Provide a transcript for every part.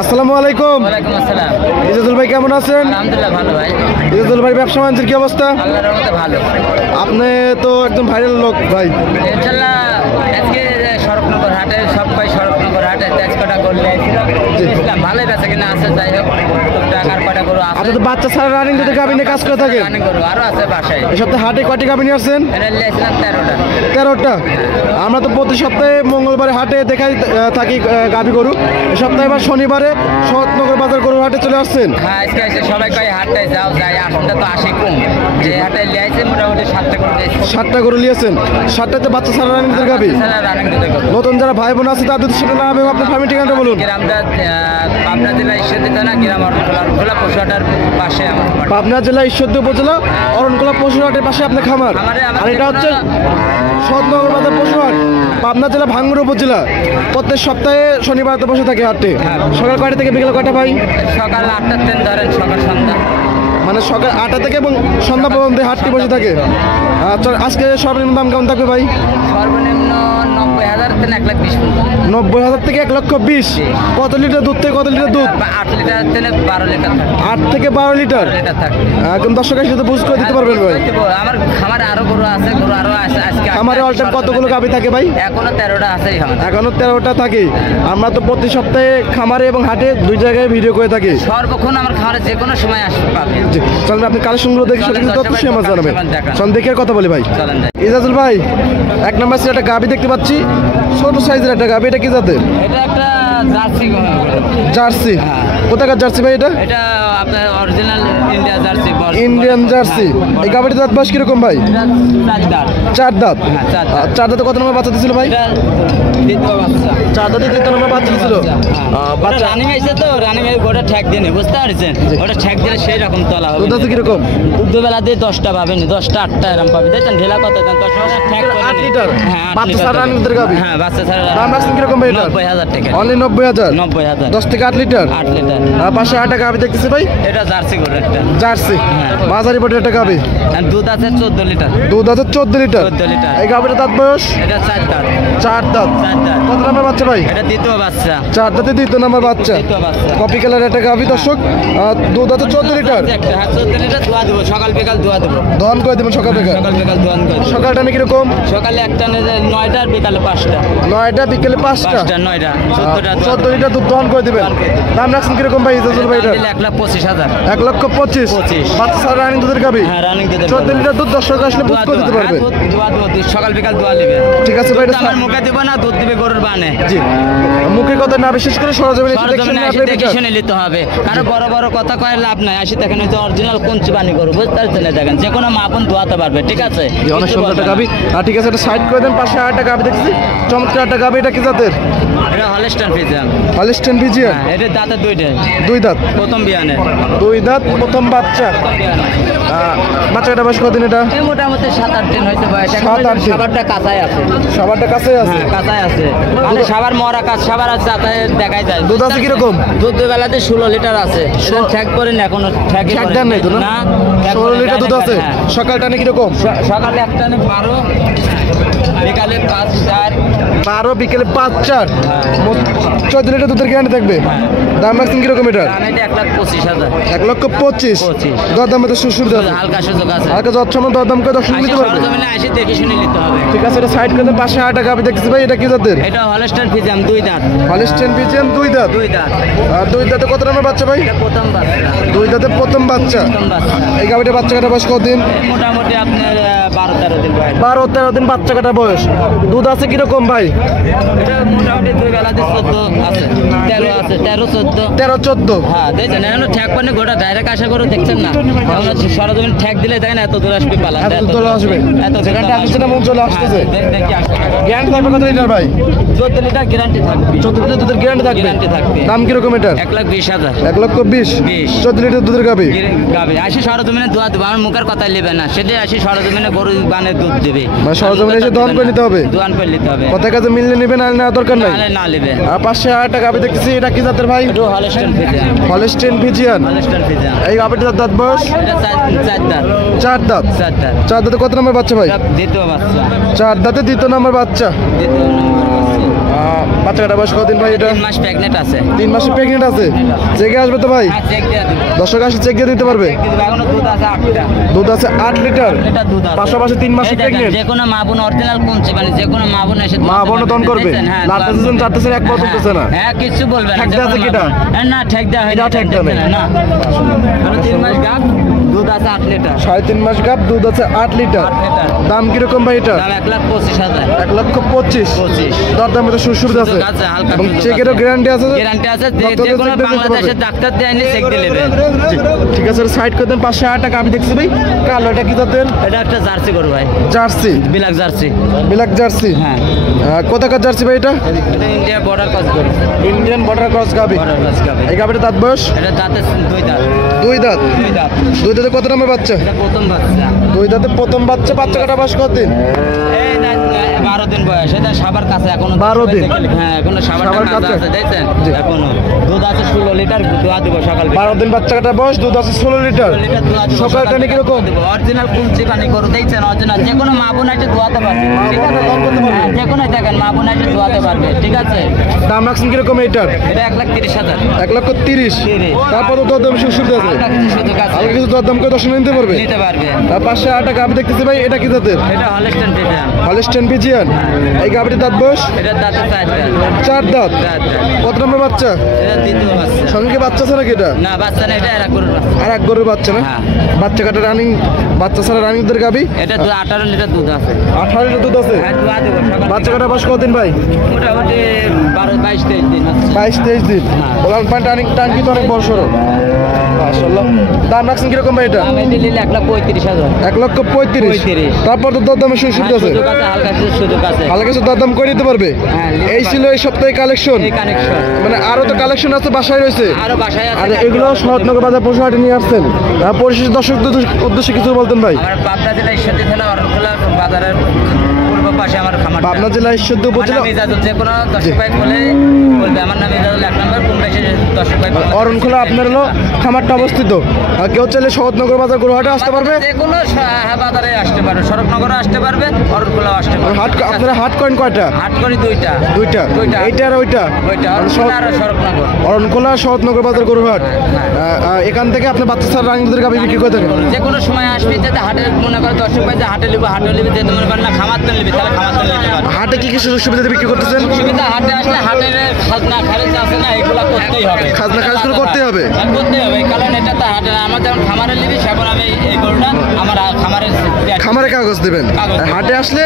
আসসালামু আলাইকুম। ওয়ালাইকুম আসসালাম। ইজাজুল ভাই কেমন আছেন? আলহামদুলিল্লাহ ভালো ভাই। ইজাজুল ভাই ব্যবসা বাণিজ্যের কি অবস্থা? আল্লাহর রহমতে ভালো। আপনি তো একদম ভাইরাল লোক ভাই। ইনশাআল্লাহ আজকে শরৎনগর হাটে সবাই শরৎনগর হাটে তেজ কটা করলে ইসলাম ভালোই বেচা কিনা আছে। যাই হোক টাকার কটা গরু আছে। আপনি তো বাচ্চা ছাড়া রানিং দুধের গাভিনে কাজ করে থাকেন। রানিং গরু আরো আছে বাসায়। এই সপ্তাহে হাটে কয়টি গাভিনী আসছেন? এটা লিয়েছিলাম 13টা। 13টা। আমরা তো প্রতি সপ্তাহে মঙ্গলবারে হাটে দেখাই থাকি গাভী গরু। এই সপ্তাহে এবার শনিবারে শরৎনগর বাজার গরু হাটে চলে আসছেন। হ্যাঁ আজকে এসে সবাই কয় হাটটায় যাও যাই আসনটা তো আসে কম। যে হাটে লিয়েছে মোটামুটি 7টা করে দিয়েছে। 7টা গরু নিয়েছেন। 7টাতে বাচ্চা ছাড়া রানিং দুধের গাভী। রানিং দুধের গরু। নতুন যারা ভাই বোন আছে তাদের সাথে নাম এবং আপনার ফার্মের ঠিকানাটা বলুন। গ্রামটা পাবনা জেলা ঈশ্বরদী থানা গ্রাম খোলা পশুহাটার পাশে আমার বাড়ি। পাবনা জেলা ঈশ্বরদী উপজেলা অরণকোলা পশুহাটের পাশে আপনার খামার। আর এটা হচ্ছে শরৎনগর বাজার পশুহাট, পাবনা জেলা ভাঙ্গুড়া উপজেলা। প্রত্যেক সপ্তাহে শনিবার তো বসে থাকে হাটে। সকাল কয়টা থেকে বিকেল কয়টা ভাই? সকাল 8টার ট্রেন ধরেন সকাল সন্ধ্যা। মানে সকাল 8টা থেকে এবং সন্ধ্যা পর্যন্ত হাটটি বসে থাকে। আচ্ছা আজকে সর্বনিম্ন দাম কেমন থাকবে ভাই? সর্বনিম্ন 90,000 থেকে 1,20,000 পর্যন্ত। 90,000 থেকে 1,20,000। কত লিটার দুধ থেকে কত লিটার দুধ? 8 লিটার থেকে 12 লিটার থাকে। 8 থেকে 12 লিটার। 12 লিটার থাকে। একদম দর্শকের সাথে বুঝ করে দিতে পারবেন ভাই। আমার খামারে আরো গরু আছে, গরু আরো আছে। আজকে খামারে অল টাইম কতগুলো গাভী থাকে ভাই? এখনো 13টা আছে খামারে। এখনো 13টা থাকে। আমরা তো প্রতি সপ্তাহে খামারে এবং হাটে দুই জায়গায় ভিডিও করে থাকি। সর্বক্ষণ আমার খামারে যে কোনো সময় আসতে পাবে। জি, চলেন আপনি কালেকশনগুলো দেখে সঠিক তথ্য সে আমার জানাবেন। চল দেখে আর কথা বলি ভাই। চলেন যাই। ইজাজুল ভাই, এক নাম্বার সিটে একটা গাভী দেখতে পাচ্ছি, ছোট সাইজের একটা গাভী। এটা কি জাতের? এটা একটা জার্সি গরু। জার্সি। কোথাকার জার্সি ভাই এটা? এটা আপনার original India jersey. Indian jersey. এই গাভীটির দাঁত বয়স কিরকম ভাই? এটা 4 দাঁত। 4 দাঁত। হ্যাঁ, 4 দাঁত। 4 দাঁতে কত নম্বর বাচ্চা দিছিল ভাই? এটা দ্বিতীয় বাচ্চা। 4 দাঁতে 3 নম্বর বাচ্চা দিছিল। বাচ্চা রানিং আইছে তো, রানিং এর গোটা ঠ্যাক দিয়ে নি, বুঝতে পারছেন? ওটা ঠ্যাক দিলে সেই রকম তলা হবে। দুধ আছে কিরকম? দুবেলা দিয়ে 10টা পাবেন, 10টা 8টা এরকম পাবে। দেখেন ঢেলা কত দেন? 10 ঠ্যাক করে 8 লিটার। হ্যাঁ, বাচ্চা ছাড়া রানিং দুধের গাভী। হ্যাঁ, বাচ্চা ছাড়া। দাম রাখছেন কিরকম ভাই এটা? 90,000 টাকা। অনলি 90,000। 90,000। 10 থেকে 8 লিটার। 8 লিটার। আর পাশে আটা গাভী দেখতেছি ভাই। এটা জার্সি গরু একটা। জার্সি। মাঝারি বডির একটা গাভী। আর দুধ আছে 14 লিটার। দুধ আছে 14 লিটার। 14 লিটার। এই গাভীর দাঁত বয়স? এটা 4 দাঁত। 4 দাঁত। 4 দাঁত। কত নম্বর বাচ্চা ভাই? এটা দ্বিতীয় বাচ্চা। 4 দাঁতে 2 নম্বর বাচ্চা। দ্বিতীয় বাচ্চা। কপি কালার একটা গাভী দর্শক। দুধ আছে 14 লিটার। একটা 14 লিটার দোয়া দেবো, সকাল বিকাল দোয়া দেবো। দহন করে দেবেন সকাল থেকে। সকাল বিকাল দোয়ান করে দেবো। সকালটা নাকি কিরকম? সকালে একটা 9টা আর বিকালে 5টা। 9টা বিকেলে 5টা। 9টা 14টা 14 লিটার দুধ দহন করে দিবেন। দাম রাখছেন কিরকম ভাই ইজাজুল ভাই এটা? 1,25,000। 1,25,000। 25 বাচ্চা ছাড়া রানিং দুধের গাভী। হ্যাঁ, রানিং দিতে 14 লিটার দুধ দর্শক আসলে বুঝ করে দিতে পারবে। সকাল বিকাল দোয়া নেবে। ঠিক আছে ভাই, এটা আমার মুখে দিব না, দুধ দিবে গরুর বানে। জি, মুখের কথা না বিশেষ করে সরজমিনে এসে দেখে সরজমিনে শুনে এসে আপনি দেখে বিচার। শুনে নিতে হবে। কারো বড় বড় কথা কয় লাভ নাই। আসি দেখেন যে অরিজিনাল কোন চিবানি গরু, বুঝতে পারছেন? দেখেন যে কোনো মাপন দোয়াতে পারবে। ঠিক আছে? জি, অনেক সুন্দর একটা গাভী। আর ঠিক আছে, এটা সাইড করে দেন। পাশে আরেকটা গাভী দেখছি, চমৎকার একটা গাভী। এটা কি জাতের? এটা হলস্টাইন ফ্রিজিয়ান। Holstein Friesian. হ্যাঁ, এটা দাঁতে 2টা। 2 দাঁত। প্রথম বিয়ানে। 2 দাঁত, প্রথম বাচ্চা। বাচ্চাটা বয়স কতদিন এটা? এই মোটামুটি 7-8 দিন হয়তো বয়স। 7-8 দিন। খাবারটা কাঁচাই আছে। সবারটা কাছে আছে। হ্যাঁ, কাঁচাই আছে। মানে সবার মরা কাজ সবার আছে, যাতায় দেখাই যায়। দুধ আছে কিরকম? দুধ দুই বেলাতে 16 লিটার আছে। ঠ্যাক করে না, এখনো ঠ্যাক দেন নাই তো না? 16 লিটার দুধ আছে। হ্যাঁ। সকালটা নাকি কিরকম? সকালে একটা 12, বিকালে 5-4। 12, বিকেলে 5-4। 14 লিটার দুধের গ্যারান্টি থাকবে। দাম রাখছেন কিরকম এটা? দাম এটা 1,25,000। 1,25,000। 25 দরদাম তো সুবিধা আছে। হালকা সুযোগ আছে। আর যত সময় দরদাম করে দর্শক নিতে পারবে। সরজমিনে এসে দেখে শুনে নিতে হবে। ঠিক আছে, এটা সাইড করে পাশে আটা গাভী দেখতেছি ভাই। এটা কি জাতের? এটা হলস্টাইন ফ্রিজিয়ান 2 দাঁত। হলস্টাইন ফ্রিজিয়ান 2 দাঁত। 2 দাঁত। আর 2 দাঁতে কত নম্বর বাচ্চা ভাই? এটা প্রথম বাচ্চা। 2 দাঁতে প্রথম বাচ্চা। প্রথম বাচ্চা। এই গাভীটা বাচ্চা কাটা বয়স কতদিন? মোটামুটি আপনার 12-13 দিন বয়স। 12-13 দিন বাচ্চা কাটা বয়স। দুধ আছে কিরকম ভাই? এটা মোটামুটি দুই বেলাতে 14 আছে, 13 আছে, 13-14। 13-14। হ্যাঁ, দেখছেন এখন ঠ্যাক পানি গোটা ডাইরেক্ট আশা করে দেখছেন না। আমরা সরজমিন ঠ্যাক দিলে দেখেন এত দূর আসবে পালা। এত দূর আসবে। এত যেখানটা আসছে না মন চলে আসতেছে। দেখি আসবে। গ্যারান্টি থাকবে কত লিটার ভাই? 14 লিটার গ্যারান্টি থাকবে। 14 লিটার দুধের গ্যারান্টি থাকবে। গ্যারান্টি থাকবে। দাম কিরকম এটার? 1,20,000। 1,20,000। 20 14 লিটার দুধের গাভী। গাবে আসি সরজমিনে দোয়া দেবো। আমার মুখের কথা নেবে না, সেটাই আসি সরজমিনে গরু বানে দুধ দেবে। মানে সরজমিনে এসে দহন করে নিতে হবে। দোয়ান করে নিতে হবে। কথা কাজে মিললে নেবে, না নেওয়ার দরকার নাই। নাহলে না নেবে। আর পাশে আরেকটা গাভী দেখতেছি, এটা কি জাতের ভাই? এটা Holstein Friesian. Holstein Friesian. Holstein Friesian. এই গাভীটার দাঁত বয়স? এটা 4 দাঁত। 4 দাঁত। 4 দাঁত। 4 দাঁতে কত নম্বর বাচ্চা ভাই? এটা দ্বিতীয় বাচ্চা। 4 দাঁতে 2 নম্বর বাচ্চা। দ্বিতীয় নম্বর বাচ্চা। বাচ্চা কাটা বয়স কতদিন ভাই এটা? 3 মাস প্রেগনেন্ট আছে। 3 মাসে প্রেগনেন্ট আছে। চেকে আসবে তো ভাই? হ্যাঁ, চেক দিয়ে দিব। দর্শক আসলে চেক দিয়ে দিতে পারবে। এখনো দুধ আছে 8 লিটার। দুধ আছে 8 লিটার। এটা দুধ আছে। পাশাপাশি 3 মাসে এই দেখেন, প্রেগনেন্ট। যে কোনো মা বোন অরিজিনাল কোনছে মানে যে কোনো মা বোন এসে মা বোন দন করবে। হ্যাঁ, লাতেছেন চাটতেছেন এক পছন্দ করতেছে না। হ্যাঁ, কিছু বলবে না। ঠেক যে দেওয়া আছে কোনো কিটা? মা বোন। না ঠেক দেওয়া হয় এটাও ঠেক দেওয়া নেই। না। 3 মাস গাব দুধ আছে 8 লিটার। 3.5 মাস গাব দুধ আছে 8 লিটার। 8 লিটার। দাম কিরকম ভাই এটা? দাম 1,25,000। 1,25,000। 25। দরদাম মধ্যে সুবিধা আছে সুযোগ আছে, হালকা এবং সুযোগ চেকেরও আছে। গ্যারান্টি আছে। গ্যারান্টি আছে যে ডক্টর যে কোনো চেক দিয়ে দিতে বাংলাদেশের পারবে। ডাক্তার দিয়ে আইনি চেক দিয়ে নেবে। ঠিক আছে, সাইড করে দেন। 508 টাকা আমি দেখছি ভাই। কালো এটা কি জাতের? এটা একটা জার্সি গরু ভাই, জার্সি। বিলাক জার্সি। Black jersey. হ্যাঁ, কোথাকার জার্সি ভাই এটা? এটা ইন্ডিয়া বর্ডার ক্রস গরু। ইন্ডিয়ান বর্ডার ক্রস গাবি। বর্ডার ক্রস গাবে। এই গাবিটা দাঁত বয়স? এটা দাঁতে 2 দাঁত। 2 দাঁত। 2 দাঁত। 2 দাঁতে কত নম্বর বাচ্চা? এটা প্রথম বাচ্চা। 2 দাঁতে প্রথম বাচ্চা। বাচ্চা কাটা বয়স কতদিন? এই না 12 দিন বয়স। এটা সাবার কাছে এখনো 12 দিন। হ্যাঁ, এখনো সাবার সাবার কাছে কাছে। আছে, দেখছেন? জি। এখনো দুধ আছে 16 লিটার। দোয়া দিব সকাল 12 দিন বাচ্চা কাটা বয়স, দুধ আছে 16 লিটার। সকাল টানে কিরকম? অরিজিনাল কুলচি পানি গরু, দেখছেন? অরিজিনাল যে কোনো মা বোন এসে দোয়াতে পারবে। ঠিক আছে? দর করতে পারবে। হ্যাঁ, যে কোনো দেখেন মা বোন এসে দোয়াতে পারবে। ঠিক আছে? দাম রাখছেন কিরকম এইটার? এটা 1,30,000। 1,30,000। তারপর তো দরদাম সুবিধা আছে। হালকা কিছু সুযোগ আছে। হালকা কিছু দরদাম করে দর্শন নিতে পারবে। নিতে পারবে। আর 508 টাকা আমি দেখতেছি ভাই। এটা কি জাতের? এটা হলস্টেইন ফ্রিজিয়ান। Holstein Friesian. এই গাবিটির দাঁত বয়স? এটা দাঁতে 4 দাঁত। 4 দাঁত। 4 দাঁত। কত নম্বর বাচ্চা? এটা দ্বিতীয় বাচ্চা। সঙ্গে কি বাচ্চা ছাড়া কি এটা? না, বাচ্চা না, এটা এরা গরুর বাচ্চা। আর এক গরুর বাচ্চা না? হ্যাঁ। বাচ্চা কাটা রানিং, বাচ্চা ছাড়া রানিং দের গাবি। এটা 18 লিটার দুধ আছে। 18 লিটার দুধ আছে। হ্যাঁ, দোয়া দেবো সকাল বাচ্চা কাটা বয়স কতদিন ভাই? মোটামুটি 22-23 দিন আছে। 22-23 দিন। হ্যাঁ। বলান পান টান তো অনেক বড় সড়ো। মাশাআল্লাহ। দাম রাখছেন কিরকম ভাই এটা? দাম এটা নিলে 1,35,000। 1,35,000। 35,000 তারপর তো দরদামের সুবিধা আছে। সুযোগ আছে, হালকা কিছু সুযোগ আছে। হালকা কিছু দরদাম করে দিতে পারবে। হ্যাঁ, নিতে এই ছিল এই সপ্তাহে কালেকশন। এই কানেকশন মানে আরো তো কালেকশন আছে, বাসায় রয়েছে। আরো বাসায় আছে। আর এগুলো শরৎনগর বাজার পশুহাটে নিয়ে আসছেন। পরিশেষ দর্শকদের উদ্দেশ্যে কিছু বলতেন ভাই? আমার পাবনা জেলা ঈশ্বরদী থানা অরণখোলা বাজারের পূর্ব পাশে আমার খামার। পাবনা জেলা ঈশ্বরদী উপজেলা মিজাজুল, যে কোনো দর্শক ভাই বলে বলবে আমার নাম মিজাজুল, 1 নম্বর কুমড়াশি দর্শক ভাই বলবে। অরণখোলা আপনার হলো খামারটা অবস্থিত। আর কেউ চাইলে শরৎনগর বাজার গরুহাটে আসতে পারবে। যে কোনো বাজারে আসতে পারবে, সড়কনগরও আসতে পারবে, অরণখোলাও আসতে আর পারবে। হাট আপনারা হাট করেন কয়টা? হাট করি দুইটা। দুইটা। এইটা আর ওইটা? ওইটা মানে অরণখোলা আর সড়কনগর। অরণখোলা শরৎনগর বাজার গরুহাট। এখান থেকে আপনি বাচ্চা ছাড়া রানীদের গাবি বিক্রি করে থাকেন। যে কোনো সময় আসবি, যাতে হাটে মনে করে দর্শক ভাই যে হাটে নিবি, হাটে নিবি, যেতে মনে করেন না খামার তো নিবি, তাহলে খামার তো নিতে পারবে। হাটে কি কি সুযোগ সুবিধা বিক্রি করতেছেন? সুবিধা হাটে আসলে হাটের খাজনা খারিজ আছে না, এগুলো করতেই হবে। খাজনা খারিজগুলো করতেই হবে। হ্যাঁ, করতেই হবে, কারণ এটা তো হাটে আমার যেমন খামারে নিবি, সেখন আমি এই গরুটা আমার খামারের খামারে কাগজ দেবেন। কাগজ দেবেন। হাটে আসলে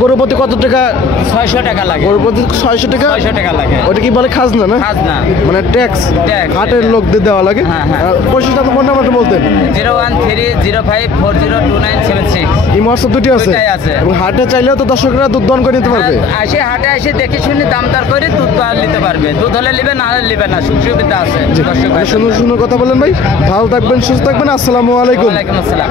গরু প্রতি কত টাকা? 600 টাকা লাগে। গরু প্রতি 600 টাকা। 600 টাকা লাগে। ওটা কি বলে খাজনা না? খাজনা মানে ট্যাক্স। Tax। হাটের লোকদের দেওয়া লাগে। হ্যাঁ, হ্যাঁ। পঁচিশটা তো ফোন নাম্বারটা বলতেন। 01305402976। ইমো হোয়াটসঅ্যাপ দুটি আছে। দুইটাই আছে। এবং হাটে চাইলেও তো দর্শকরা দুধ দন করে নিতে পারবে। আসে হাটে এসে দেখে শুনে দাম দর করে দুধ তো আর নিতে পারবে। দুধ হলে নিবে, না হলে নিবে না, সুযোগ সুবিধা আছে। জি, দর্শক ভাই, সুন্দর সুন্দর কথা বলেন ভাই। ভালো থাকবেন, সুস্থ থাকবেন। আসসালামু আলাইকুম। ওয়ালাইকুম আসসালাম।